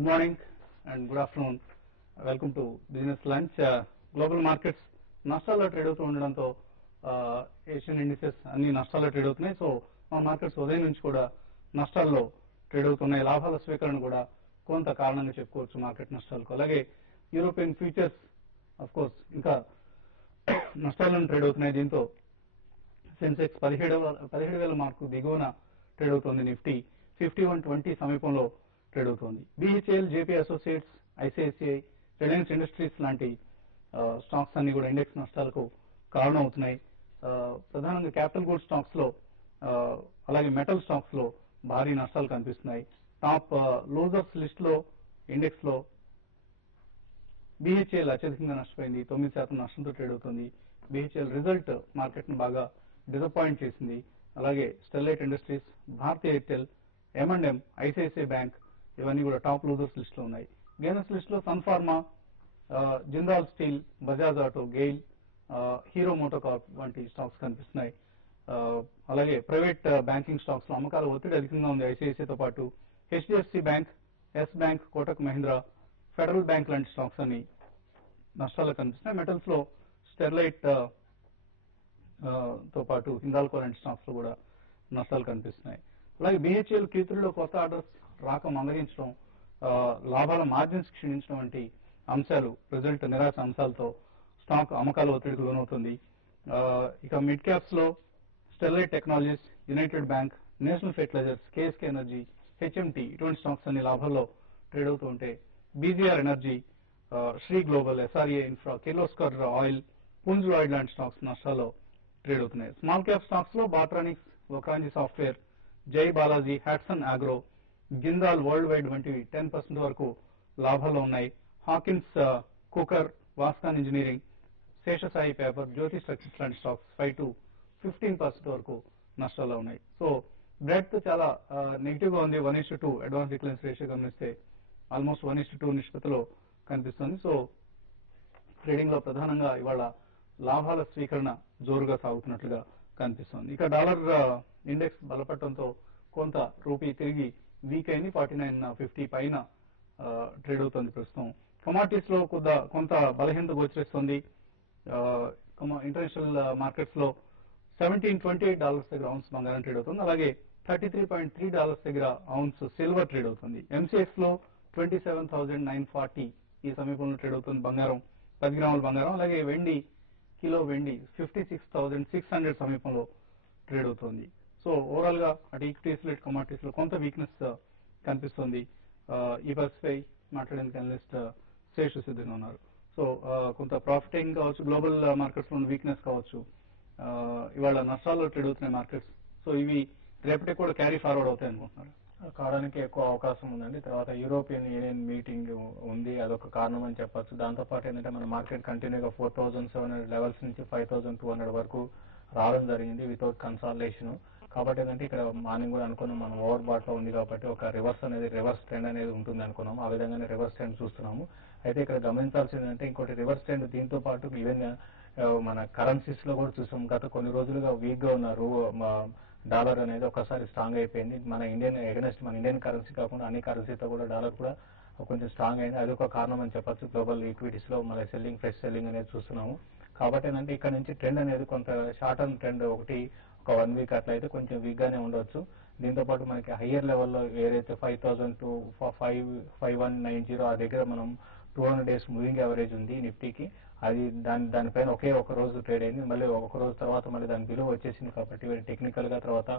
Good morning and good afternoon. Welcome to Business Lunch. Global markets నష్టాల్లో trade అవుతూ ఉండడంతో Asian indices అన్ని నష్టాల్లో ట్రేడ్ అవుతున్నాయి. సో మన మార్కెట్స్ ఉదయం నుంచి కూడా నష్టాల్లో ట్రేడ్ అవుతున్నాయి. లాభాల స్వీకరణ కూడా కొంత కారణంగా చెప్పుకోవచ్చు మార్కెట్ నష్టాలకు. అలాగే యూరోపియన్ ఫ్యూచర్స్ ఆఫ్ కోర్స్ ఇంకా నష్టాలను ట్రేడ్ అవుతున్నాయి. దీంతో సెన్సెక్స్ 17,000 మార్కు దిగువన ట్రేడ్ అవుతోంది. నిఫ్టీ 5120 సమీపంలో ట్రేడ్ అవుతోంది. BHEL, JP associates, ICICI, Reliance industries లాంటి స్టాక్స్ అన్ని కూడా ఇండెక్స్ నష్టాలకు కారణం అవుతున్నాయి. ప్రధానంగా క్యాపిటల్ గూడ్స్ స్టాక్స్ లో అలాగే మెటల్ స్టాక్స్ లో భారీ నష్టాలు కనిపిస్తున్నాయి. టాప్ లూజర్స్ లిస్ట్ లో ఇండెక్స్ లో BHEL అత్యధికంగా నష్టపోయింది. 9% నష్టంతో ట్రేడ్ అవుతుంది. BHEL రిజల్ట్ మార్కెట్ ను బాగా డిసప్పాయింట్ చేసింది. అలాగే స్టెర్లైట్ ఇండస్ట్రీస్, భారతీ ఎయిర్టెల్, M&M, ICICI బ్యాంక్ ఇవన్నీ కూడా టాప్ లూజర్స్ లిస్ట్ లో ఉన్నాయి. గెయినర్స్ లిస్ట్ లో సన్ ఫార్మా, జిందాల్ స్టీల్, బజాజ్ ఆటో, గెయిల్, హీరో మోటోకార్ప్ వంటి స్టాక్స్ కనిపిస్తున్నాయి. అలాగే ప్రైవేట్ బ్యాంకింగ్ స్టాక్స్ లో అమ్మకాల ఒత్తిడి అధికంగా ఉంది. ICICI తో పాటు HDFC బ్యాంక్, ఎస్ బ్యాంక్, కోటక్ మహీంద్రా, ఫెడరల్ బ్యాంక్ లాంటి స్టాక్స్ అన్ని నష్టాలు కనిపిస్తున్నాయి. మెటల్స్ లో స్టెర్లైట్ తో పాటు హిందాల్కో లాంటి స్టాక్స్ లో కూడా నష్టాలు కనిపిస్తున్నాయి. అలాగే BHEL Q3లో కొత్త ఆర్డర్స్ రాక మందగించడం, లాభాల మార్జిన్స్ క్షీణించడం వంటి అంశాలు రిజల్ట్ నిరాశ అంశాలతో స్టాక్ అమ్మకాల ఒత్తిడికి లోనవుతుంది. ఇక మిడ్ క్యాప్స్ లో Sterlite Technologies, United Bank, National Fertilizers, KSK Energy, HMT ఇటువంటి స్టాక్స్ అన్ని లాభాల్లో ట్రేడ్ అవుతూ ఉంటే BGR Energy, Shree Global, SRA Infra, Kirloskar Oil, Punj Lloyd లాంటి స్టాక్స్ నష్టాల్లో ట్రేడ్ అవుతున్నాయి. స్మాల్ క్యాప్ స్టాక్స్ లో Bartronics, Vakrangee Software, Jai Balaji, Hatsun Agro, Jindal Worldwide వైడ్ వంటివి 10% వరకు లాభాల్లో ఉన్నాయి. Hawkins Cooker, Vascon Engineering, Seshasayee Paper, Jyoti Structures లాంటి స్టాక్స్ 5 to 15% వరకు నష్టాల్లో ఉన్నాయి. సో బ్రెడ్త్ చాలా నెగిటివ్ గా ఉంది. 1:2 అడ్వాన్స్ డిక్లైన్స్ రేషియో గమనిస్తే ఆల్మోస్ట్ 1:2 నిష్పత్తిలో కనిపిస్తుంది. సో ట్రేడింగ్ లో ప్రధానంగా ఇవాళ లాభాల స్వీకరణ జోరుగా సాగుతున్నట్లుగా కనిపిస్తుంది. ఇక డాలర్ ఇండెక్స్ బలపడటంతో కొంత రూపీ తిరిగి వీక్ అయింది. 49.50 పైన ట్రేడ్ అవుతుంది ప్రస్తుతం. కమాడిటీస్ లో కొంత బలహీనత గోచరిస్తుంది. ఇంటర్నేషనల్ మార్కెట్స్ లో $17.28 దగ్గర ఔన్స్ బంగారం ట్రేడ్ అవుతుంది. అలాగే $33.3 దగ్గర ఔన్స్ సిల్వర్ ట్రేడ్ అవుతుంది. MCX లో 27,940 ఈ సమీపంలో ట్రేడ్ అవుతుంది బంగారం, 10 గ్రాముల బంగారం. అలాగే వెండి, కిలో వెండి 56,600 సమీపంలో ట్రేడ్ అవుతుంది. సో ఓవరాల్ గా అటు ఈక్విటీస్ లో కమాడిటీస్ లో కొంత వీక్నెస్ కనిపిస్తుంది. ఈ పరిస్థితిపై మాట్లాడేందుకు అనలిస్ట్ శేషు సిద్ధంగా ఉన్నారు. సో కొంత ప్రాఫిటింగ్ కావచ్చు, గ్లోబల్ మార్కెట్స్ లో వీక్నెస్ కావచ్చు, ఇవాళ నష్టాల్లో ట్రేడ్ అవుతున్నాయి మార్కెట్స్. సో ఇవి రేపటి కూడా క్యారీ ఫార్వర్డ్ అవుతాయి అనుకుంటున్నారు. కావడానికి ఎక్కువ అవకాశం ఉందండి. తర్వాత యూరోపియన్ యూనియన్ మీటింగ్ ఉంది, అదొక కారణం అని చెప్పొచ్చు. దాంతోపాటు ఏంటంటే మన మార్కెట్ కంటిన్యూగా 4,700 లెవెల్స్ నుంచి 5,200 వరకు రావడం జరిగింది వితౌట్ కన్సాలిడేషన్. కాబట్టి ఏంటంటే ఇక్కడ మార్నింగ్ కూడా అనుకున్నాం మనం ఓవర్ బాట్ లో ఉంది కాబట్టి ఒక రివర్స్ ట్రెండ్ అనేది ఉంటుంది అనుకున్నాం. ఆ విధంగానే రివర్స్ ట్రెండ్ చూస్తున్నాము. అయితే ఇక్కడ గమనించాల్సింది అంటే ఇంకోటి రివర్స్ ట్రెండ్ దీంతో పాటు ఈవెన్ మన కరెన్సీస్ లో కూడా చూసాం. గత కొన్ని రోజులుగా వీక్ గా ఉన్నారు. డాలర్ అనేది ఒకసారి స్ట్రాంగ్ అయిపోయింది. మన ఇండియన్ కరెన్సీ కాకుండా అన్ని కరెన్సీతో కూడా డాలర్ కూడా కొంచెం స్ట్రాంగ్ అయింది. అది ఒక కారణం అని చెప్పొచ్చు. గ్లోబల్ ఈక్విటీస్ లో మన ఫ్రెష్ సెల్లింగ్ అనేది చూస్తున్నాము. కాబట్టి ఏంటంటే ఇక్కడ నుంచి ట్రెండ్ అనేది కొంత షార్ట్ టర్మ్ ట్రెండ్ ఒక 1 వీక్ అట్లయితే కొంచెం వీక్ గానే ఉండొచ్చు. దీంతో పాటు మనకి హయ్యర్ లెవెల్లో ఏదైతే 5,000 to 5,190 ఆ దగ్గర మనం 200 days మూవింగ్ యావరేజ్ ఉంది నిఫ్టీకి. అది దానిపైన ఒకే ఒక రోజు ట్రేడ్ అయింది. మళ్ళీ ఒక రోజు తర్వాత మళ్ళీ దాని విలువ వచ్చేసింది. కాబట్టి టెక్నికల్ గా తర్వాత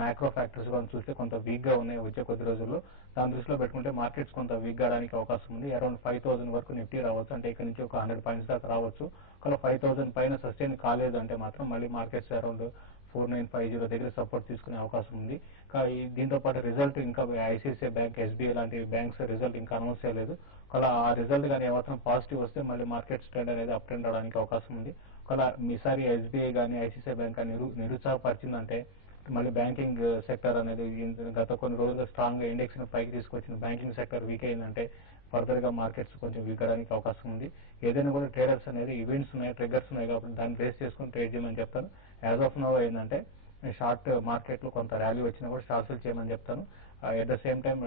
మ్యాక్రో ఫ్యాక్టర్స్ కూడా చూస్తే కొంత వీక్ గా ఉన్నాయి వచ్చే కొద్ది రోజుల్లో. దాని దృష్టిలో పెట్టుకుంటే మార్కెట్స్ కొంత వీక్ కావడానికి అవకాశం ఉంది. అరౌండ్ 5,000 వరకు నిఫ్టీ రావచ్చు. అంటే ఇక్కడ నుంచి ఒక 100 పాయింట్స్ దాకా రావచ్చు. ఒకవేళ 5,000 పైన సస్టైన్ కాలేదు అంటే మాత్రం మళ్ళీ మార్కెట్స్ అరౌండ్ 4,950 దగ్గర సపోర్ట్ తీసుకునే అవకాశం ఉంది. దీంతో పాటు రిజల్ట్ ఇంకా ICICI బ్యాంక్, SBI లాంటి బ్యాంక్స్ రిజల్ట్ ఇంకా అనౌన్స్ చేయలేదు. ఒకవేళ ఆ రిజల్ట్ కానీ ఏమాత్రం పాజిటివ్ వస్తే మళ్ళీ మార్కెట్స్ ట్రెండ్ అనేది అప్ ట్రెండ్ అవడానికి అవకాశం ఉంది. ఒకవేళ ఈసారి SBI కానీ ICICI బ్యాంక్ కానీ నిరుత్సాహపరిచిందంటే మళ్ళీ బ్యాంకింగ్ సెక్టర్ అనేది గత కొన్ని రోజులు స్ట్రాంగ్ గా ఇండెక్స్ ను పైకి తీసుకొచ్చిన బ్యాంకింగ్ సెక్టర్ వీక్ అయిందంటే ఫర్దర్ గా మార్కెట్స్ కొంచెం వీక్ అవడానికి అవకాశం ఉంది. ఏదైనా కూడా ట్రేడర్స్ అనేది ఈవెంట్స్ ఉన్నాయి, ట్రిగ్గర్స్ ఉన్నాయి కాబట్టి దాన్ని బేస్ చేసుకుని ట్రేడ్ చేయమని చెప్తాను. యాజ్ ఆఫ్ నౌ ఏంటంటే షార్ట్ మార్కెట్ లో కొంత ర్యాలీ వచ్చినా కూడా షార్ట్ సెల్ చేయమని చెప్తాను. At the same time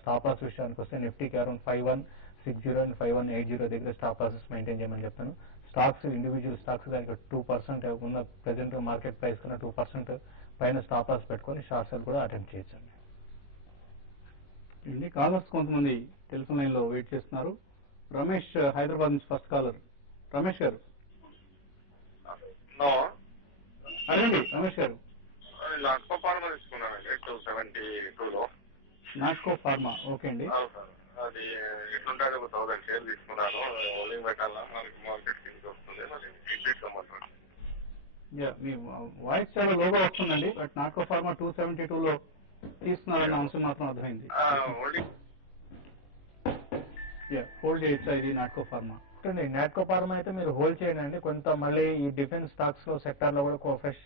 stop loss విషయానికి వస్తే నిఫ్టీకి అరౌండ్ 5160 అండ్ 5180 దగ్గర స్టాప్ లాసెస్ మెయింటైన్ చేయమని చెప్తాను. స్టాక్స్ ఇండివిజువల్ స్టాక్స్ దానికి 2% ఉన్న ప్రెసెంట్ మార్కెట్ ప్రైస్ కన్నా 2% పైన స్టాప్ లాస్ పెట్టుకొని షార్ట్ సెల్ కూడా అటెంప్ట్ చేయొచ్చండి. ఇండి కాలర్స్ కొంతమంది టెలిఫోన్ లైన్ లో వెయిట్ చేస్తున్నారు. రమేష్ హైదరాబాద్ నుంచి ఫస్ట్ కాలర్. రమేష్ గారు అడగండి. రమేష్ గారు. నాట్కో ఫార్మా తీసుకున్నానండి 272లో. నాట్కో ఫార్మా, ఓకే అండి. అది ఎట్లుంటుంది? ఒక 1000 షేర్లు తీసుకున్నాను. హోల్డింగ్ పెట్టాలా, మనకి మార్కెట్ కిందకి వస్తుంది, మరి ఎగ్జిట్ కమ్మంటారు. మీ వాయిస్ చాలా లోగా వస్తుందండి, బట్ నాట్కో ఫార్మా 272లో తీసుకున్నారన్న అంశం మాత్రం అర్థమైంది. హోల్డ్ చేయొచ్చా ఇది నాట్కో ఫార్మా? నాట్కో ఫార్మా అయితే మీరు హోల్డ్ చేయండి. కొంత మళ్ళీ ఈ డిఫెన్స్ స్టాక్స్ లో సెక్టార్ లో కూడా ఫ్రెష్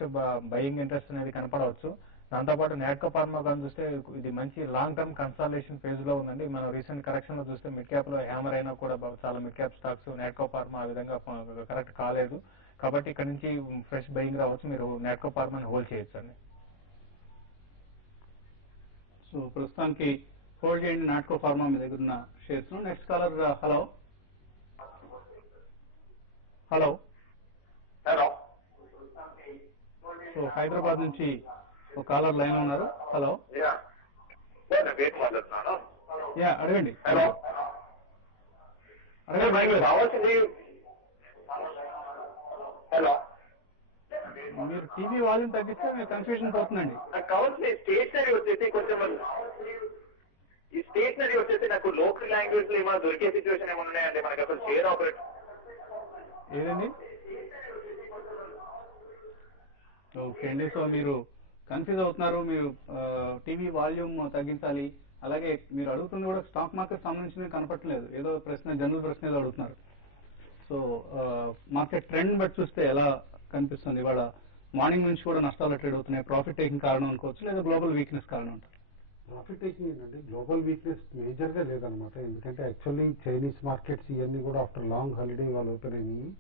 బయింగ్ ఇంట్రెస్ట్ అనేది కనపడవచ్చు. దాంతోపాటు నాట్కో ఫార్మా కానీ చూస్తే ఇది మంచి లాంగ్ టర్మ్ కన్సాలిడేషన్ ఫేజ్ లో ఉందండి. మనం రీసెంట్ కరెక్షన్ లో చూస్తే మిడ్ క్యాప్ లో హ్యామర్ అయినా కూడా చాలా mid cap stocks Natco pharma ఆ విధంగా కరెక్ట్ కాలేదు. కాబట్టి ఇక్కడ నుంచి ఫ్రెష్ బయింగ్ రావచ్చు. మీరు నాట్కో ఫార్మాని హోల్డ్ చేయొచ్చు అండి. సో ప్రస్తుతానికి హోల్డ్ చేయండి నాట్కో ఫార్మా మీ దగ్గర ఉన్న shares. Next caller. Hello hello hello. So Hyderabad నుంచి ఒక కాలర్ లైన్ లో ఉన్నారు. హలో. మాట్లాడుతున్నాను. అడగండి. హలో. అడగండి. కావాల్సింది హలో. మీరు టీవీ వాల్యూమ్ తగ్గిస్తే మీరు కన్ఫ్యూజన్ పోతుందండి. నాకు కావాల్సిన స్టేషనరీ వచ్చేసి కొంచెం, ఈ స్టేషనరీ వచ్చేసి నాకు లోకల్ లాంగ్వేజ్ లో ఏమైనా దొరికే సిచ్యువేషన్ ఏమైనా ఉన్నాయంటే మనకి అసలు షేర్ ఆపరేట్ ఏదండి? ఓకే అండి. సో మీరు కన్ఫ్యూజ్ అవుతున్నారు. మీరు టీవీ వాల్యూమ్ తగ్గించాలి. అలాగే మీరు అడుగుతుంది కూడా స్టాక్ మార్కెట్ సంబంధించినవి కనపట్లేదు. ఏదో ప్రశ్న, జనరల్ ప్రశ్న ఏదో అడుగుతున్నారు. సో మార్కెట్ ట్రెండ్ బట్టి చూస్తే ఎలా కనిపిస్తుంది? ఇవాళ మార్నింగ్ నుంచి కూడా నష్టాలు ట్రేడ్ అవుతున్నాయి. ప్రాఫిట్ టేకింగ్ కారణం అనుకోవచ్చు, లేదా గ్లోబల్ వీక్నెస్ కారణం అంటారు? ప్రాఫిట్ టేకింగ్ ఏంటంటే గ్లోబల్ వీక్నెస్ మేజర్ గా లేదనమాట. ఎందుకంటే యాక్చువల్లీ చైనీస్ మార్కెట్స్ ఇవన్నీ కూడా ఆఫ్టర్ లాంగ్ హాలిడే వాళ్ళు ఓపెన్ అయినాయి.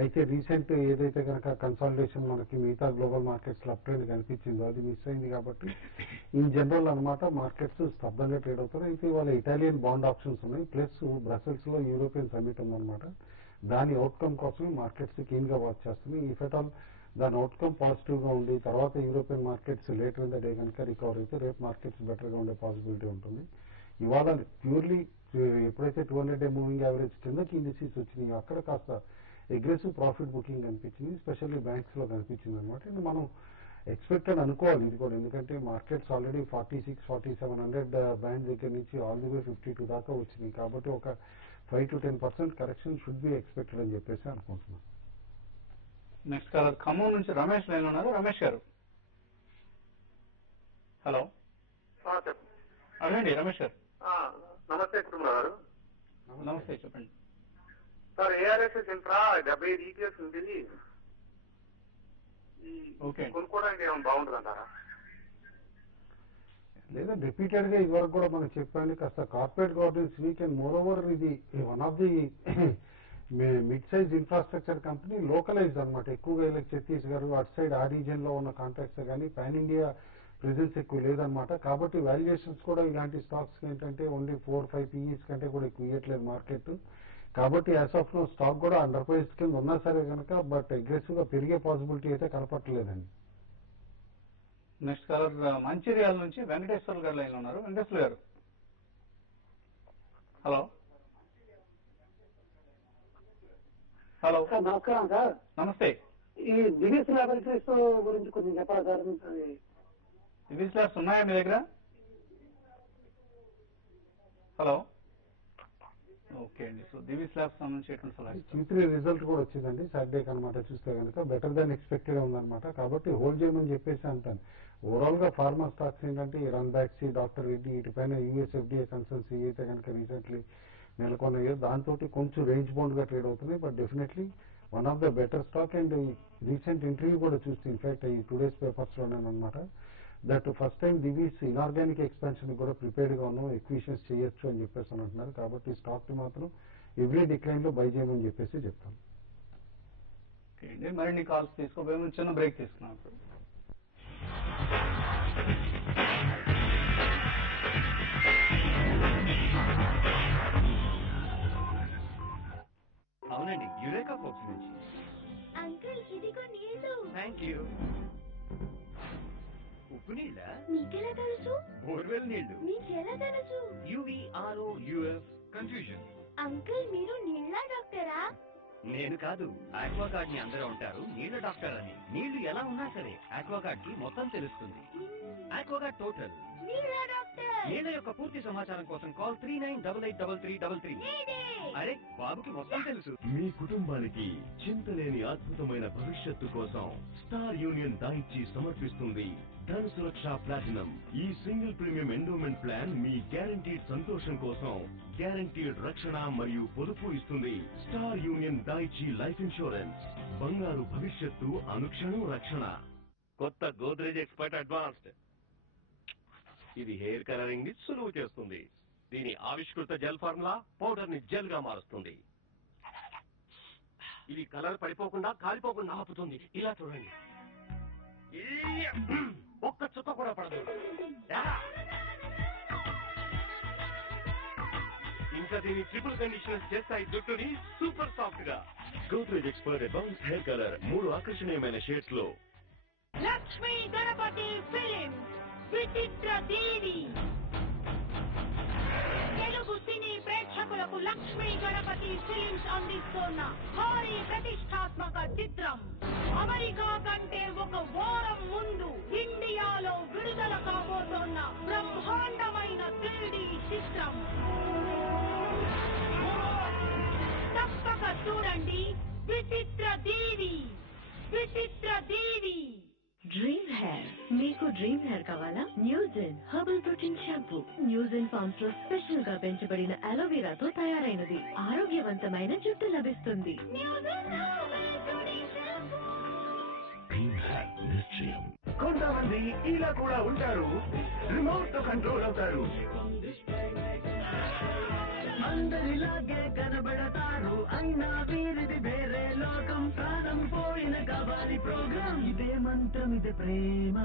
అయితే రీసెంట్ ఏదైతే కనుక కన్సాలిడేషన్ మనకి మిగతా గ్లోబల్ మార్కెట్స్ లో అప్ ట్రెండ్ కనిపించిందో అది మిస్ అయింది. కాబట్టి ఇన్ జనరల్ అనమాట మార్కెట్స్ స్తబ్దంగా ట్రేడ్ అవుతారు. అయితే వాళ్ళ ఇటాలియన్ బాండ్ ఆప్షన్స్ ఉన్నాయి, ప్లస్ బ్రసెల్స్ లో యూరోపియన్ సమ్మిట్ ఉందన్నమాట. దాని అవుట్కమ్ కోసమే మార్కెట్స్ కీన్ గా వాచ్ చేస్తున్నాయి. ఇఫ్ ఎట్ ఆల్ దాని అవుట్కమ్ పాజిటివ్ గా ఉండి తర్వాత European markets later in the day కనుక రికవర్ అయితే రేపు మార్కెట్స్ బెటర్ గా ఉండే పాసిబిలిటీ ఉంటుంది. ఇవాళ ప్యూర్లీ ఎప్పుడైతే 200 డే మూవింగ్ యావరేజ్ కిందకి ఇండిసీస్ వచ్చినాయో అక్కడ కాస్త అగ్రెసివ్ ప్రాఫిట్ బుకింగ్ కనిపించింది, స్పెషల్లీ బ్యాంక్స్ లో కనిపించింది అనమాట. మనం ఎక్స్పెక్టెడ్ అనుకోవాలి ఇది కూడా, ఎందుకంటే మార్కెట్స్ ఆల్రెడీ 46,000-4700 బ్యాండ్ దగ్గర నుంచి ఆల్ ది వే 52 దాకా వచ్చినాయి. కాబట్టి ఒక 5 to 10% correction should be expected అని చెప్పేసి అనుకుంటున్నాను. నెక్స్ట్ కాలర్ ఖమ్మం నుంచి రమేష్ లైన్ ఉన్నారు. రమేష్ గారు. హలో. అడగండి రమేష్ గారు. నమస్తే గారు. నమస్తే, చెప్పండి సార్. ఏఆర్ఎస్ఎస్ ఇన్ఫ్రా 75 ఈపీఎస్ ఉంటుంది, కొనుక్కోవడానికి ఏమైనా బాగుంటుంది అంటారా? లేదా రిపీటెడ్ గా ఇదివరకు కూడా మనం చెప్పండి, కాస్త corporate governance weak and more over ఇది one of the mid size infrastructure company localise అనమాట. ఎక్కువగా ఇలా ఛత్తీస్గఢ్ అటు సైడ్ ఆ రీజియన్ లో ఉన్న కాంట్రాక్ట్స్ కానీ పాన్ ఇండియా ప్రెజెన్స్ ఎక్కువ లేదనమాట. కాబట్టి వాల్యుయేషన్స్ కూడా ఇలాంటి స్టాక్స్ ఏంటంటే ఓన్లీ 4-5 PEs కంటే కూడా ఎక్కువ ఇవ్వట్లేదు మార్కెట్. కాబట్టి యాజ్ ఆఫ్ నో స్టాక్ కూడా అండర్ ప్రైస్ కింద ఉన్నా సరే కనుక బట్ అగ్రెసివ్ గా పెరిగే పాసిబిలిటీ అయితే కనపట్లేదండి. నెక్స్ట్ కాలర్ మంచిర్యాల నుంచి వెంకటేశ్వర గారు లైన్ ఉన్నారు. వెంకటేశ్వర గారు. హలో. హలో. నమస్కారం సార్. నమస్తే. ఈ దివిస్ లాబొరేటరీస్ గురించి కొంచెం చెప్పాలి సార్. దివిస్ ల్యాబ్స్ ఉన్నాయా మీ దగ్గర? హలో. ఓకే అండి. సో దివిస్ ల్యాబ్స్ సంబంధించి Q3 రిజల్ట్ కూడా వచ్చిందండి సాటర్డే అనమాట. చూస్తే కనుక బెటర్ దాన్ ఎక్స్పెక్టెడ్ ఉందన్నమాట. కాబట్టి హోల్డ్ చేయమని చెప్పేసి అంటాను. ఓవరాల్ గా ఫార్మా స్టాక్స్ ఏంటంటే రన్ బ్యాక్సీ, డాక్టర్ రెడ్డి, ఇటుపైన యూఎస్ FDA కన్సల్స్ అయితే కనుక రీసెంట్లీ నెలకొన్నాయో దాంతో కొంచెం రేంజ్ బౌండ్ గా ట్రేడ్ అవుతుంది. But definitely one of the better stock. And recent interview కూడా చూస్తే ఇన్ఫాక్ట్ ఈ 2 days పేపర్స్ లోనేనమాట that first time Divi's inorganic expansion కూడా ప్రిపేర్డ్ గా ఉన్నాం, ఎక్విషన్స్ చేయొచ్చు అని చెప్పేసి అంటున్నారు. కాబట్టి స్టాక్ ని మాత్రం ఎవ్రీ డిక్లైన్ లో బై చేయమని చెప్పేసి చెప్తాను. మరిన్ని కాల్స్ తీసుకోబోయే చిన్న బ్రేక్ తీసుకున్నాం. అవునండి, యురేకా ఫోక్స్ నుంచి. అంకుల్ ఇదిగో నీళ్ళు. Thank you. ఉప్పు నీళ్ళ? మీకెలా తెలుసు? బోర్వెల్ నీళ్లు. మీకెలా తెలుసు? UVROUF confusion. అంకుల్ మీరు నీళ్ళ డాక్టరా? నేను కాదు, ఆక్వాగార్డ్ ని అందరూ ఉంటారు నీళ్ల డాక్టర్ అని. నీళ్లు ఎలా ఉన్నా సరే ఆక్వాగార్డ్ కి మొత్తం తెలుస్తుంది. ఆక్వాగార్డ్ టోటల్ నీళ్ళ డాక్టర్. నీళ్ల యొక్క పూర్తి సమాచారం కోసం కాల్ 39883333. అరే బాబుకి మొత్తం తెలుసు. మీ కుటుంబానికి చింతలేని అద్భుతమైన భవిష్యత్తు కోసం స్టార్ యూనియన్ దాయిచ్చి సమర్పిస్తుంది ధన్ సురక్ష ప్లాటినం. ఈ సింగిల్ ప్రీమియం ఎండోమెంట్ ప్లాన్ మీ గ్యారంటీడ్ సంతోషం కోసం గ్యారంటీడ్ రక్షణ మరియు పొదుపు ఇస్తుంది. Star Union Daiichi life insurance. బంగారు భవిష్యత్తు అనుక్షణం రక్షణ. కొత్త గోద్రేజ్ ఎక్స్పర్ట్ అడ్వాన్స్డ్. ఇది హెయిర్ కలరింగ్ ని సులువు చేస్తుంది. దీని ఆవిష్కృత జెల్ ఫార్ములా పౌడర్ ని జెల్ గా మారుస్తుంది. ఇది కలర్ పడిపోకుండా కాలిపోకుండా ఆపుతుంది. ఇలా చూడండి, ఒక్క చుక్క కూడా పడదు. ఇంకా దీని ట్రిపుల్ కండిషనర్స్ చేస్తాయి జుట్టుని సూపర్ సాఫ్ట్ గా. Godrej expert advance hair colour 3 ఆకర్షణీయమైన షేడ్స్ లో. లక్ష్మీ గణపతి ఫిలిమ్స్ విచిత్ర దేవి. తెలుగు సినీ ప్రేక్షకులకు లక్ష్మీ గణపతి ఫిలిమ్స్ అందిస్తున్న భారీ ప్రతిష్టాత్మక చిత్రం. అమెరికా కంటే ఒక వారం ముందు ఇండియాలో విడుదల కాబోతున్న బ్రహ్మాండమైన 3D చిత్రం. తప్పక చూడండి విచిత్ర దేవి. విచిత్ర దేవి. Dream hair. మీకు డ్రీమ్ హెయిర్ కావాలా? Nuzen herbal protein shampoo. Nuzen farms లో స్పెషల్ గా పెంచబడిన అలోవెరాతో తయారైనది. ఆరోగ్యవంతమైన జుట్టు లభిస్తుంది. నిశ్చయం. కొంతమంది ఇలా కూడా ఉంటారు, రిమోట్ తో కంట్రోల్ అవుతారు. అందరిలాగే కనబడతారు, అయినా వీరిది వేరే లోకం. ప్రాణం పోయిన కావాలి ప్రోగ్రామ్. ఇదే మంత్రం, ఇదే ప్రేమ.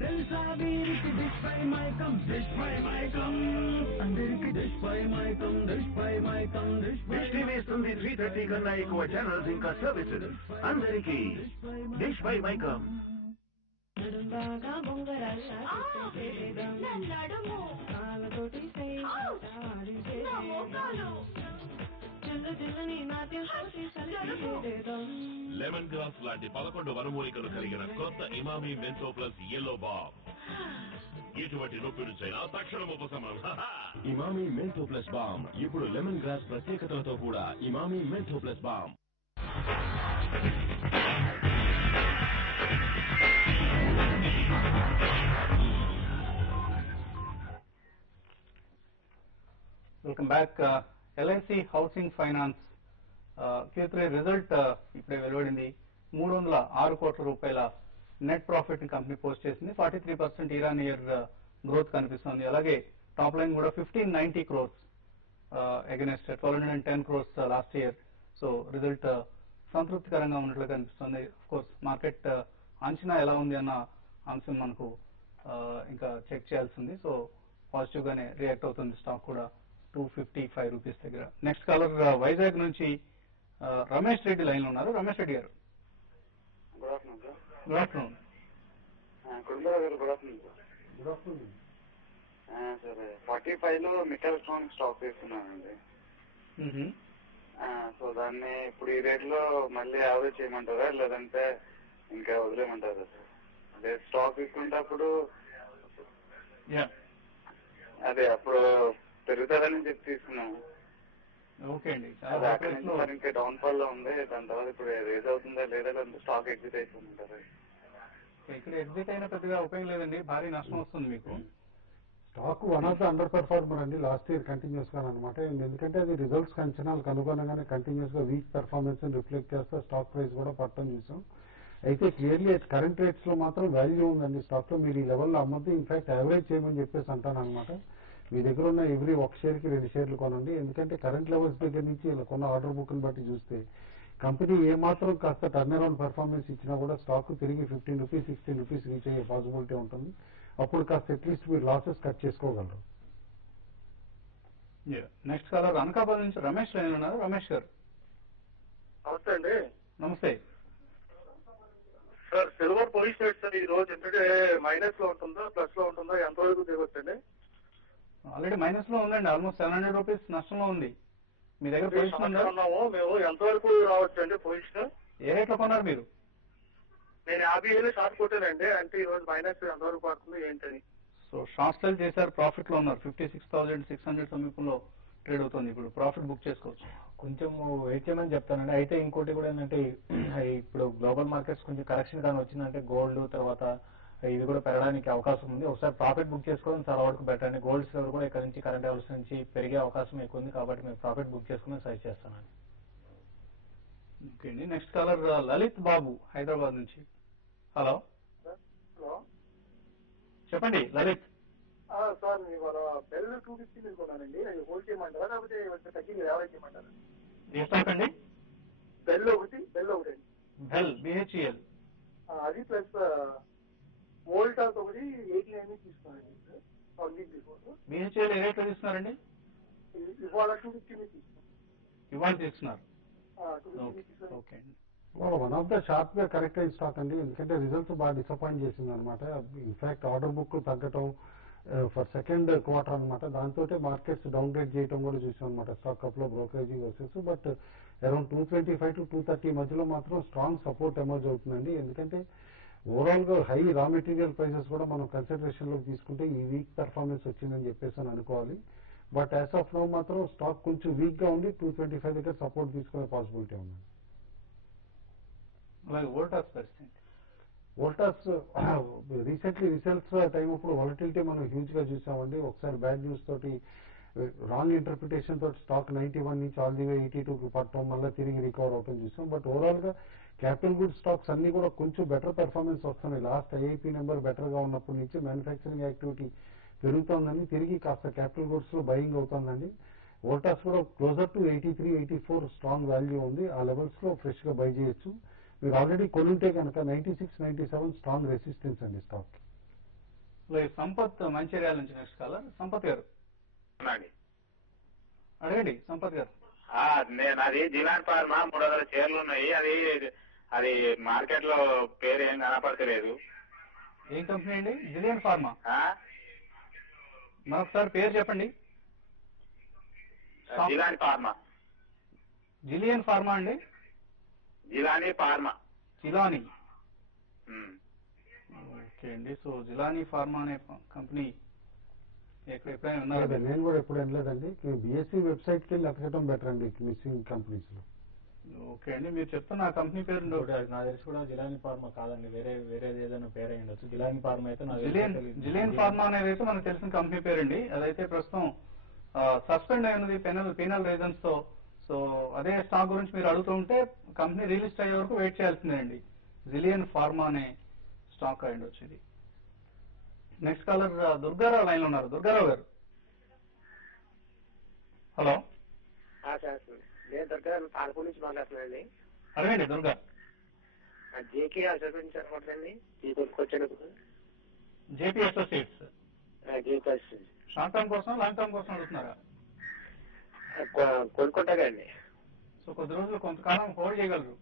తెలుసా వీరికి దిష్ పై మైకం, దిష్ పై మైకం. అందరికి దిష్ పై మైకం, దిష్ పై మైకం. డిష్ టీవీ ఇస్తుంది 330 కన్నా ఎక్కువ ఛానల్స్ ఇంకా సర్వీసెస్. అందరికి డిష్ పై మైకం. లెమన్ గ్రాస్ లాంటి 11 వనమూలికలు కలిగిన కొత్త Emami Mentho plus yellow balm. ఎటువంటి నొప్పి నుంచైనా తక్షణం ఉపశమనం. ఇమామి మెంతో ప్లస్ బామ్ ఇప్పుడు లెమన్ గ్రాస్ ప్రత్యేకతలతో కూడా Emami Mentho plus balm. Welcome back. LIC housing finance Q3 result ఇప్పుడే వెలువడింది. 306 కోట్ల రూపాయల నెట్ ప్రాఫిట్ ని కంపెనీ పోస్ట్ చేసింది. 43% ఇయర్ ఆన్ ఇయర్ గ్రోత్ కనిపిస్తుంది. అలాగే టాప్ లైన్ కూడా 1590 crores against 1210 crores last year. So result సంతృప్తికరంగా ఉన్నట్లు కనిపిస్తుంది. ఆఫ్ కోర్స్ మార్కెట్ అంచనా ఎలా ఉంది అన్న అంశం మనకు ఇంకా చెక్ చేయాల్సింది. సో పాజిటివ్ గానే రియాక్ట్ అవుతుంది స్టాక్ కూడా 255 రూపీస్ దగ్గర. నెక్స్ట్ కాలర్ వైజాగ్ నుంచి రమేష్ రెడ్డి లైన్ లో ఉన్నారు. Ramesh Reddy garu, good afternoon sir. Good afternoon. Kutumbarao garu good afternoon sir. Good afternoon sir. 45 లో మిట్ ఎలక్ట్రానిక్ స్టాక్ తీసుకున్నానండి. సో దాన్ని ఇప్పుడు ఈ రేట్ లో మళ్ళీ యావరేజ్ చేయమంటారా లేదంటే ఇంకా వదిలేయమంటారా సార్? అదే స్టాక్ తీసుకునేటప్పుడు అదే అప్పుడు పెరుగుతుందని చెప్పి తీసుకున్నాము. ఓకే అండి. అది అక్కడి నుంచి మరి ఇంకా డౌన్ ఫాల్ లో ఉంది. దాని తర్వాత ఇప్పుడు రేజ్ అవుతుందా లేదా లేదంటే స్టాక్ ఎగ్జిట్ అయిపోతుంటారా? ఇక్కడ ఎగ్జిట్ అయినా పెద్దగా ఉపయోగం లేదండి, భారీ నష్టం వస్తుంది మీకు. Stock one of the under performer అండి లాస్ట్ ఇయర్ కంటిన్యూస్ గా అనమాట. ఎందుకంటే అది రిజల్ట్స్ అంచనాలకు అనుగుణంగానే కంటిన్యూస్ గా వీక్ పెర్ఫార్మెన్స్ రిఫ్లెక్ట్ చేస్తే స్టాక్ ప్రైస్ కూడా పట్టడం చూసాం. అయితే క్లియర్లీ కరెంట్ రేట్స్ లో మాత్రం వాల్యూ ఉందండి స్టాక్ లో. మీరు ఈ లెవెల్లో అమ్మద్దు, ఇన్ఫాక్ట్ యావరేజ్ చేయమని చెప్పేసి అంటాను అనమాట. మీ దగ్గర ఉన్న ఎవ్రీ 1 షేర్ కి 2 షేర్లు కొనండి. ఎందుకంటే కరెంట్ లెవెల్స్ దగ్గర నుంచి ఇలా కొన్న ఆర్డర్ బుక్ ని బట్టి చూస్తే కంపెనీ ఏమాత్రం కాస్త టర్న్ అరౌండ్ పర్ఫార్మెన్స్ ఇచ్చినా కూడా స్టాక్ తిరిగి 15 రూపీస్ 16 రూపీస్ రీచ్ అయ్యే పాసిబిలిటీ ఉంటుంది. అప్పుడు కాస్త అట్లీస్ట్ మీరు లాసెస్ కట్ చేసుకోగలరు. నెక్స్ట్ కాలర్ అనకాపల్లి నుంచి రమేష్ లైన్ ఉన్నారు. రమేష్ గారు, నమస్తే అండి. నమస్తే సార్ సిల్వర్ పొజిషన్ సార్ ఈ రోజు ఎందుకంటే మైనస్ లో ఉంటుందా ప్లస్ లో ఉంటుందా ఎంతవరకు దిగొచ్చండి? ఆల్రెడీ మైనస్ లో ఉందండి, ఆల్మోస్ట్ 700 రూపీస్ నష్టంలో ఉంది. మీ దగ్గర పొజిషన్ ఉందా? ఉన్నాము మేము, ఎంతవరకు రావచ్చు అండి పొజిషన్? ఏ రేట్ లో కొన్నారు మీరు? నేను 50 షార్ట్ కొట్టానండి, అంటే ఈ రోజు మైనస్ ఎంతవరకు పడుతుంది ఏంటని. సో షార్ట్ సెల్ చేశారు, ప్రాఫిట్ లో ఉన్నారు. 56,600 సమీపంలో ట్రేడ్ అవుతుంది. ఇప్పుడు ప్రాఫిట్ బుక్ చేసుకోవచ్చు. కొంచెం వెయిట్ చేయమని చెప్తానండి. అయితే ఇంకోటి కూడా ఏంటంటే ఇప్పుడు గ్లోబల్ మార్కెట్స్ కొంచెం కరెక్షన్ కానీ వచ్చిందంటే గోల్డ్ తర్వాత ఇది కూడా పెరగడానికి అవకాశం ఉంది. ఒకసారి ప్రాఫిట్ బుక్ చేసుకోవడం చాలా వరకు బెటర్ అండి. గోల్డ్ సిల్వర్ కూడా ఇక్కడ నుంచి కరెంట్ లెవెల్స్ నుంచి పెరిగే అవకాశం ఎక్కువ ఉంది, కాబట్టి మేము ప్రాఫిట్ బుక్ చేసుకుని సజెస్ట్ చేస్తానండి. ఓకే అండి. నెక్స్ట్ కాలర్ లలిత్ బాబు హైదరాబాద్ నుంచి. హలో హలో చెప్పండి లలిత్. సార్ ఇవాళ బెల్ 250 తీసుకున్నానండి, అది హోల్డ్ చేయమంటారా లేకపోతే తగ్గింది యావరేజ్ చేయమంటారా? ఏ స్టాక్ అండి? బెల్ ఒకటి అండి. బెల్ BHEL అది ప్లస్ వోల్టాస్ ఒకటి 89 తీసుకున్నానండి. BHEL ఏ రేట్లో తీసుకున్నారండి? ఇవాళ 250 తీసుకున్నాను. ఇవాళ తీసుకున్నారు. ఓకే అండి. వన్ ఆఫ్ ద షార్ప్ గా కరెక్ట్ అయిన స్టాక్ అండి, ఎందుకంటే రిజల్ట్స్ బాగా డిసప్పాయింట్ చేసింది అనమాట. ఇన్ఫాక్ట్ ఆర్డర్ బుక్ తగ్గటం ఫర్ సెకండ్ క్వార్టర్ అనమాట. దాంతో మార్కెట్స్ డౌన్ గ్రేడ్ చేయడం కూడా చూసాం అనమాట స్టాక్ కప్ లో బ్రోకరేజింగ్ వర్సెస్. బట్ అరౌండ్ 225 to 230 మధ్యలో మాత్రం స్ట్రాంగ్ సపోర్ట్ ఎమర్జ్ అవుతుందండి. ఎందుకంటే ఓవరాల్ గా హై రా మెటీరియల్ ప్రైసెస్ కూడా మనం కన్సిడరేషన్ లో తీసుకుంటే ఈ వీక్ పర్ఫార్మెన్స్ వచ్చిందని చెప్పేసి అని అనుకోవాలి. బట్ యాజ్ ఆఫ్ నౌ మాత్రం స్టాక్ కొంచెం వీక్ గా ఉండి 225 దగ్గర సపోర్ట్ తీసుకునే పాసిబిలిటీ ఉంది. అలాగే వోల్టాస్ పరిస్థితి. వోల్టాస్ రీసెంట్లీ రిజల్ట్స్ టైం అప్పుడు వాలటిలిటీ మనం హ్యూజ్ గా చూసామండి. ఒకసారి బ్యాడ్ న్యూస్ తోటి రాంగ్ ఇంటర్ప్రిటేషన్ తోటి స్టాక్ 91 నుంచి ఆల్ ది వే 82కి పట్టడం, మళ్ళీ తిరిగి రికవర్ అవటం చూసాం. బట్ ఓవరాల్ గా క్యాపిటల్ గుడ్ స్టాక్స్ అన్ని కూడా కొంచెం బెటర్ పెర్ఫార్మెన్స్ వస్తున్నాయి. లాస్ట్ IIP నెంబర్ బెటర్ గా ఉన్నప్పటి నుంచి మ్యానుఫ్యాక్చరింగ్ యాక్టివిటీ పెరుగుతోందని తిరిగి కాస్త క్యాపిటల్ గుడ్స్ లో బయింగ్ అవుతోందండి. వోల్టాస్ కూడా క్లోజర్ టు 83, 84 స్ట్రాంగ్ వాల్యూ ఉంది. ఆ లెవెల్స్ లో ఫ్రెష్ గా బై చేయొచ్చు. మీరు ఆల్రెడీ కొనుంటే కనుక 96, 97 స్ట్రాంగ్ రెసిస్టెన్స్ అండి స్టాక్. సంపత్ మంచిర్యాల నుంచి నెక్స్ట్ కాలర్. సంపత్ గారు అడగండి. సంపత్ గారు. నేను అది జిలాన్ ఫార్మా 300 షేర్లు ఉన్నాయి. అది మార్కెట్ లో పేరు ఏం కనపడతలేదు. ఏం కంపెనీ అండి? Zillion pharma. మరొకసారి పేరు చెప్పండి. జిలాన్ ఫార్మా. జిలియన్ ఫార్మా అండి? జిలానీ ఫార్మా. జిలానీ. ఓకే అండి. సో జిలానీ ఫార్మా అనే కంపెనీ ఎప్పుడైనా ఉన్నారు? నేను కూడా ఎప్పుడు వినలేదండి. BSE వెబ్సైట్ కి వెళ్ళి అతకటం బెటర్ అండి మిస్సింగ్ కంపెనీస్ లో. ఓకే అండి. మీరు చెప్తున్న ఆ కంపెనీ పేరు నాకు తెలిసి కూడా జిలానీ ఫార్మా కాదండి, వేరేది ఏదైనా పేరు అయి ఉండొచ్చు. జిలానీ ఫార్మా అయితే జిలియన్ ఫార్మా అనేది అయితే మనకు తెలిసిన కంపెనీ పేరండి. అదైతే ప్రస్తుతం సస్పెండ్ అయి ఉన్నది పెనల్ రీజన్స్ తో. సో అదే స్టాక్ గురించి మీరు అడుగుతుంటే కంపెనీ రిలీజ్ అయ్యే వరకు వెయిట్ చేయాల్సిందేనండి. జిలియన్ ఫార్మా అనే స్టాక్ అయ్యండి వచ్చింది. నెక్స్ట్ కాలర్ దుర్గారావు లైన్ లో ఉన్నారు. దుర్గారావు గారు. హలో. నేను దుర్గారావు తాడపూర్ నుంచి మాట్లాడుతున్నానండి. అడగండి దుర్గా. జేకే అసోసియేట్స్ అనుకుంటానండి. JP associates. షార్ట్ టర్మ్ కోసం లాంగ్ టర్మ్ కోసం అడుగుతున్నారా? కొనుక్కుంటానండి. సో కొద్ది రోజులు కొంతకాలం హోల్డ్ చేయగలరు.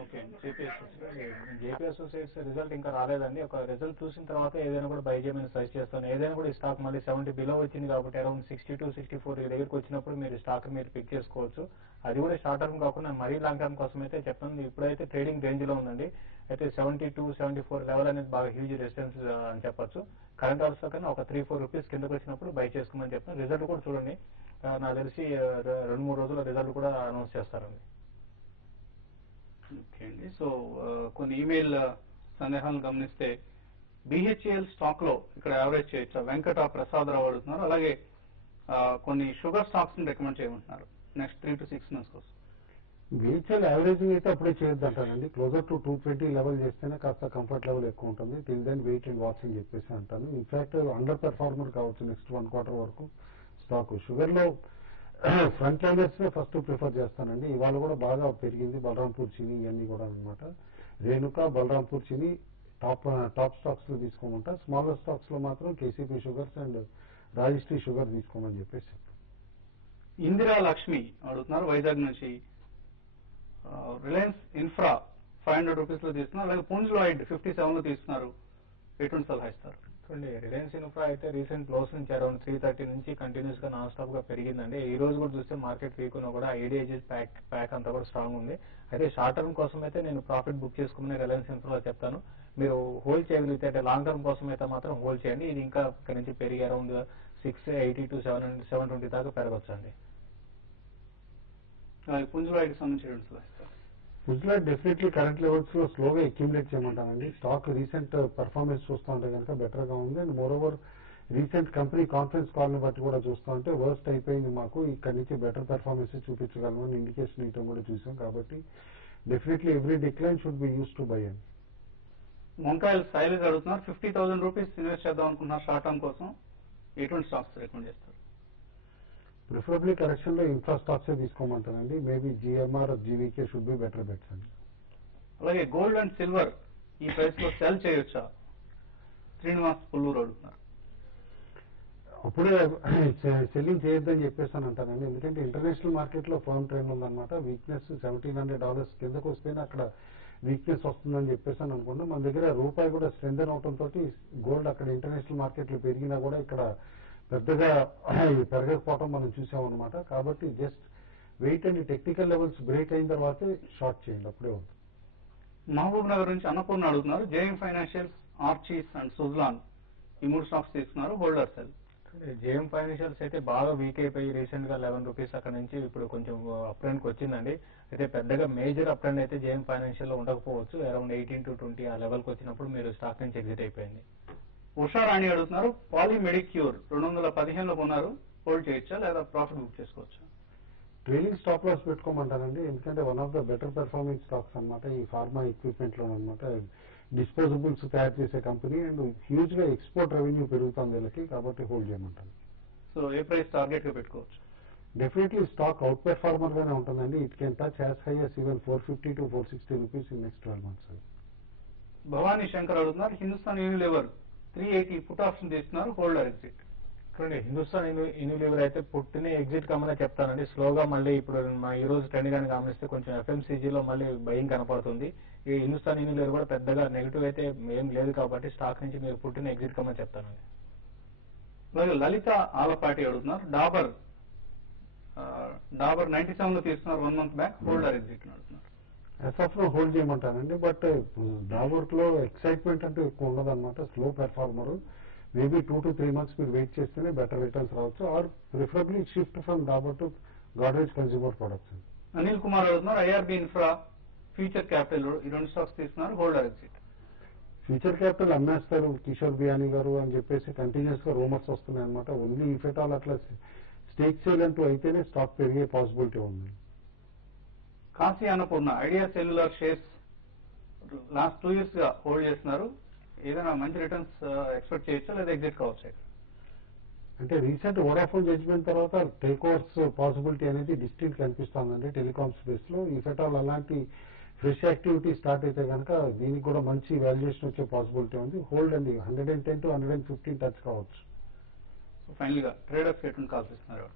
ఓకే. జేపీ అసోసియేట్స్ రిజల్ట్ ఇంకా రాలేదండి. ఒక రిజల్ట్ చూసిన తర్వాత ఏదైనా కూడా బై చేయమని సజెస్ట్ చేస్తాను. ఏదైనా కూడా ఈ స్టాక్ మళ్ళీ 70 బిలో వచ్చింది కాబట్టి అరౌండ్ 62, 64 దగ్గరికి వచ్చినప్పుడు మీరు స్టాక్ మీరు పిక్ చేసుకోవచ్చు. అది కూడా షార్ట్ టర్మ్ కాకుండా మరీ లాంగ్ టర్మ్ కోసం అయితే చెప్తాను. ఇప్పుడైతే ట్రేడింగ్ రేంజ్ లో ఉందండి. అయితే 72, 74 లెవెల్ అనేది బాగా హ్యూజ్ రెసిస్టెన్స్ అని చెప్పొచ్చు. కరెంట్ అవర్స్ లో కన్నా ఒక 3-4 రూపీస్ కిందకు వచ్చినప్పుడు బై చేసుకోమని చెప్తాను. రిజల్ట్ కూడా చూడండి. నాకు తెలిసి 2-3 రోజుల రిజల్ట్ కూడా అనౌన్స్ చేస్తారండి. ఓకే అండి. సో కొన్ని ఈమెయిల్ సందేహాలను గమనిస్తే BHEL స్టాక్ లో ఇక్కడ యావరేజ్ చేయొచ్చు. వెంకట ప్రసాదరావు అడుగుతున్నారు. అలాగే కొన్ని షుగర్ స్టాక్స్ ని రికమెండ్ చేయమంటున్నారు నెక్స్ట్ 3 to 6 months కోసం. BHEL యావరేజింగ్ అయితే అప్పుడే చేయొద్దు అంటానండి. క్లోజర్ టు 220 లెవెల్ చేస్తేనే కాస్త కంఫర్ట్ లెవెల్ ఎక్కువ ఉంటుంది. Till then wait and watch అని చెప్పేసి అంటాను. ఇన్ఫాక్ట్ అండర్ పెర్ఫార్మర్ కావచ్చు నెక్స్ట్ 1 quarter వరకు స్టాక్. షుగర్ లో ఫ్రంట్ లైనర్స్ ఫస్ట్ ప్రిఫర్ చేస్తానండి. ఇవాళ కూడా బాగా పెరిగింది. బలరాంపూర్ చీని ఇవన్నీ కూడా అనమాట. రేణుక, బలరాంపూర్ చీని టాప్ స్టాక్స్ లో తీసుకోమంటా. స్మాలర్ స్టాక్స్ లో మాత్రం KCP షుగర్స్ అండ్ రాజశ్రీ షుగర్ తీసుకోమని చెప్పేసి. ఇందిరా లక్ష్మి అడుగుతున్నారు వైజాగ్ నుంచి. రిలయన్స్ ఇన్ఫ్రా 500 రూపీస్ లో తీసుకున్నారు, అలాగే పుంజ్ లాయిడ్ 57 లో తీసుకున్నారు. ఎటువంటి సలహా ఇస్తారు? చూడండి, రిలయన్స్ ఇన్ఫ్రా అయితే రీసెంట్ లోస్ నుంచి అరౌండ్ 330 నుంచి కంటిన్యూస్ గా నాన్ స్టాప్ గా పెరిగిందండి. ఈ రోజు కూడా చూస్తే మార్కెట్ వీక్ ఉన్నా కూడా ఐడిఐజీ ప్యాక్ అంతా కూడా స్ట్రాంగ్ ఉంది. అయితే షార్ట్ టర్మ్ కోసం అయితే నేను ప్రాఫిట్ బుక్ చేసుకుని రిలయన్స్ ఇన్ఫ్రా చెప్తాను. మీరు హోల్డ్ చేయగలిగితే అంటే లాంగ్ టర్మ్ కోసం అయితే మాత్రం హోల్డ్ చేయండి. ఇది ఇంకా ఇక్కడ నుంచి పెరిగి అరౌండ్ 680 to 720 దాకా పెరగచ్చు అండి. పుంజ్ లాయిడ్ సంబంధించి సలహా ఇస్తారు? పుంజ్లాయిడ్ డెఫినెట్లీ కరెంట్ లెవెల్స్ లో స్లోగా అక్యుములేట్ చేయమంటానండి. స్టాక్ రీసెంట్ పర్ఫార్మెన్స్ చూస్తూ ఉంటే కనుక బెటర్ గా ఉంది. And more over recent company conference call ని బట్టి కూడా చూస్తూ ఉంటే వర్స్ట్ అయిపోయింది, మాకు ఇక్కడ నుంచి బెటర్ పర్ఫార్మెన్స్ చూపించగలము అని ఇండికేషన్ ఇవ్వడం కూడా చూసాం. కాబట్టి definitely every decline should be use to buy and. వంకాయలు శైలేజ్ అడుగుతున్నారు, 50,000 రూపీస్ ఇన్వెస్ట్ చేద్దాం అనుకుంటున్నారు షార్ట్ టర్మ్ కోసం. ఎటువంటి స్టాక్స్ రికమెండ్ చేస్తారు? ప్రిఫరబ్లీ కరెక్షన్ లో ఇన్ఫ్రా స్టాక్స్ తీసుకోమంటానండి. Maybe GMR GVK should be better bets అండి. అలాగే గోల్డ్ అండ్ సిల్వర్ ఈ ప్రైస్ లో సెల్ చేయొచ్చా? శ్రీనివాస్ పుల్లూరు అడుగుతున్నారు. అప్పుడే సెల్లింగ్ చేయొద్దని చెప్పేసి అంటానండి. ఎందుకంటే ఇంటర్నేషనల్ మార్కెట్ లో ఫర్మ్ ట్రెండ్ ఉందన్నమాట. వీక్నెస్ $1,700 కిందకు వస్తేనే అక్కడ వీక్నెస్ వస్తుందని చెప్పేసి అనుకుంటాం. మన దగ్గర రూపాయి కూడా స్ట్రెంథెన్ అవడంతో గోల్డ్ అక్కడ ఇంటర్నేషనల్ మార్కెట్ లో పెరిగినా కూడా ఇక్కడ పెద్దగా పెరగకపోవడం మనం చూసామన్నమాట. కాబట్టి just wait and technical levels break అయిన తర్వాతే షార్ట్ చేయండి, అప్పుడే ఉంది. మహబూబ్ నగర్ నుంచి అన్నపూర్ణ అడుగుతున్నారు, జేఎం ఫైనాన్షియల్స్, ఆర్చీస్ అండ్ సుజ్లాన్ ఈ 3 స్టాక్స్ తీసుకున్నారు, హోల్డర్ సెల్. జేఎం ఫైనాన్షియల్స్ అయితే బాగా వీక్ అయిపోయి రీసెంట్ గా 11 రూపీస్ అక్కడ నుంచి ఇప్పుడు కొంచెం అప్ ట్రెండ్ కి వచ్చిందండి. అయితే పెద్దగా మేజర్ అప్ ట్రెండ్ అయితే జేఎం ఫైనాన్షియల్ లో ఉండకపోవచ్చు. అరౌండ్ 18 to 20 ఆ లెవెల్ కి వచ్చినప్పుడు మీరు స్టాక్ నుంచి ఎగ్జిట్ అయిపోయింది. ఉషారాణి అడుగుతున్నారు, పాలిమెడిక్యూర్ 215 లో కొన్నారు, హోల్డ్ చేయొచ్చా లేదా ప్రాఫిట్ బుక్ చేసుకోవచ్చా? ట్రైలింగ్ స్టాప్ లాస్ పెట్టుకోమంటానండి. ఎందుకంటే one of the better performing stocks అనమాట ఈ ఫార్మా ఎక్విప్మెంట్ లో అనమాట. డిస్పోజబుల్స్ తయారు చేసే కంపెనీ అండ్ హ్యూజ్ గా ఎక్స్పోర్ట్ రెవెన్యూ పెరుగుతుంది వీళ్ళకి, కాబట్టి హోల్డ్ చేయమంటాను. సో ఏ ప్రైస్ టార్గెట్ గా పెట్టుకోవచ్చు? డెఫినెట్లీ స్టాక్ అవుట్ పెర్ఫార్మర్ గానే ఉంటుందండి. It can touch as high as even 450 to 460 rupees in next 12 months. Bhavani Shankar అడుగుతున్నారు, హిందుస్థాన్ యూనిలివర్ 380 పుట్ ఆప్షన్ తీసుకున్నారు, హోల్డర్ ఎగ్జిట్. చూడండి, హిందుస్థాన్ యూనిలివర్ అయితే పుట్టిన ఎగ్జిట్ కమ్మనే చెప్తానండి. స్లోగా మళ్ళీ ఇప్పుడు ఈ రోజు ట్రెండ్ కానీ గమనిస్తే కొంచెం ఎఫ్ఎంసీజీలో మళ్ళీ భయం కనపడుతుంది. ఈ హిందుస్థాన్ యూనిలివర్ కూడా పెద్దగా నెగిటివ్ అయితే ఏం లేదు కాబట్టి స్టాక్ నుంచి మీరు పుట్టిన ఎగ్జిట్ కమ్మని చెప్తానండి. అలాగే లలిత ఆలపాటి అడుగుతున్నారు, డాబర్ 97 లో తీసుకున్నారు 1 month బ్యాక్, హోల్డర్ ఎగ్జిట్ అడుగుతున్నారు. ఎస్ఎఫ్ లో హోల్డ్ చేయమంటానండి. బట్ డాబర్ లో ఎక్సైట్మెంట్ అంటూ ఎక్కువ ఉండదు అనమాట. Slow performer. Maybe 2 to 3 months మీరు వెయిట్ చేస్తేనే బెటర్ రిటర్న్స్ రావచ్చు. Or preferably shift from Dabur to Godrej consumer products. Anil Kumar అడుగుతున్నారు, ఐఆర్బి ఇన్ఫ్రా, ఫ్యూచర్ క్యాపిటల్ ఈ 2 స్టాక్స్ తీసుకున్నారు, హోల్డర్ ఎగ్జిట్. ఫ్యూచర్ క్యాపిటల్ అమ్మేస్తారు కిషోర్ బియానీ గారు అని చెప్పేసి కంటిన్యూస్ గా రూమర్స్ వస్తున్నాయి అనమాట. ఓన్లీ ఇఫ్ ఎట్ ఆల్ అట్లా స్టేక్ సేల్ అంటూ అయితేనే స్టాక్ పెరిగే పాసిబిలిటీ ఉంది. Kashi Annapurna, idea cellular shares last 2 years గా హోల్డ్ చేస్తున్నారు, ఏదైనా మంచి రిటర్న్స్ ఎక్స్పెక్ట్ చేయొచ్చా లేదా ఎగ్జిట్ కావచ్చు? అంటే రీసెంట్ వోడాఫోన్ జడ్జ్మెంట్ తర్వాత టేక్ ఓవర్స్ పాసిబిలిటీ అనేది డిస్టింక్ట్ కనిపిస్తుందండి టెలికాం స్పేస్ లో. ఇఫ్ ఎట్ ఆల్ అలాంటి ఫ్రెష్ యాక్టివిటీ స్టార్ట్ అయితే కనుక దీనికి కూడా మంచి వాల్యుయేషన్ వచ్చే పాసిబిలిటీ ఉంది. హోల్డ్ అండి, 110 to 115 టచ్ కావచ్చు. ఫైనల్ గా ట్రేడర్స్ ఎటువంటి కాల్స్ ఇస్తున్నారు?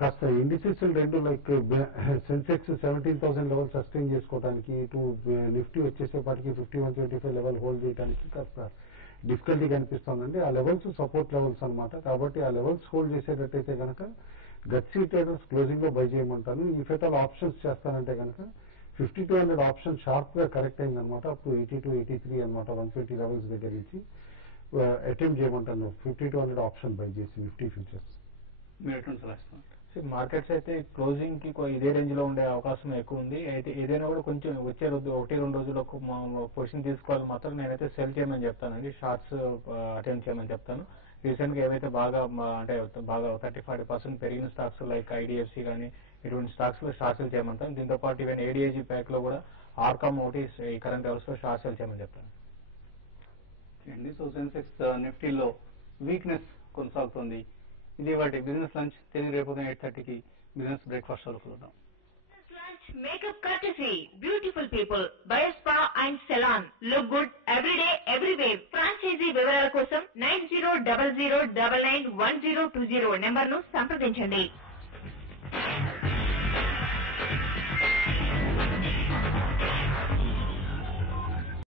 కాస్త ఇండిసెస్ రెండు లైక్ సెన్సెక్స్ 17,000 లెవెల్ సస్టైన్ చేసుకోవడానికి, ఇటు నిఫ్టీ వచ్చేసేపాటికి 5125 లెవెల్ హోల్డ్ చేయడానికి కాస్త డిఫికల్టీ కనిపిస్తుందండి. ఆ లెవెల్స్ సపోర్ట్ లెవెల్స్ అనమాట. కాబట్టి ఆ లెవెల్స్ హోల్డ్ చేసేటట్టయితే కనుక గట్సీ ట్రేడర్స్ క్లోజింగ్ లో బై చేయమంటాను. ఈ ఫెటల్ ఆప్షన్స్ చేస్తానంటే కనుక 5200 ఆప్షన్ షార్ప్ గా కరెక్ట్ అయిందనమాట. అప్పుడు 82, 83 అనమాట 120 లెవెల్స్ దగ్గర నుంచి అటెంప్ట్ చేయమంటాను 5200 ఆప్షన్ బై చేసి నిఫ్టీ ఫ్యూచర్స్. మీరు ఎటువంటి సలహా ఇస్తున్నారు? మార్కెట్స్ అయితే క్లోజింగ్ కి ఇదే రేంజ్ లో ఉండే అవకాశం ఎక్కువ ఉంది. అయితే ఏదైనా కూడా కొంచెం వచ్చే రోజు 1-2 రోజులకు పొజిషన్ తీసుకోవాలి మాత్రం నేనైతే సెల్ చేయమని చెప్తానండి. షార్ట్స్ అటెంప్ట్ చేయమని చెప్తాను. రీసెంట్ గా ఏవైతే బాగా అంటే బాగా 30-40% పెరిగిన స్టాక్స్ లైక్ ఐడిఎఫ్సి కానీ ఇటువంటి స్టాక్స్ లో షార్ట్ సెల్ చేయమంటాను. దీంతో పాటు ఈవెన్ ఏడిఐజీ ప్యాక్ లో కూడా ఆర్కామ్ ఒకటి ఈ కరెంట్ లెవెల్స్ లో షార్ట్ సెల్ చేయమని చెప్తాను. సో సెన్సెక్స్ నిఫ్టీలో వీక్నెస్ కొనసాగుతుంది. ఇది వాటి బిజినెస్ లంచ్. తిరిగి రేపు 8:30కి బిజినెస్ బ్రేక్ఫాస్ట్ చూద్దాం. Makeup courtesy, beautiful people, Biospa and Salon. Look good every day, everywhere. Franchisee వివరాల కోసం 9000991020 నెంబర్ను సంప్రదించండి.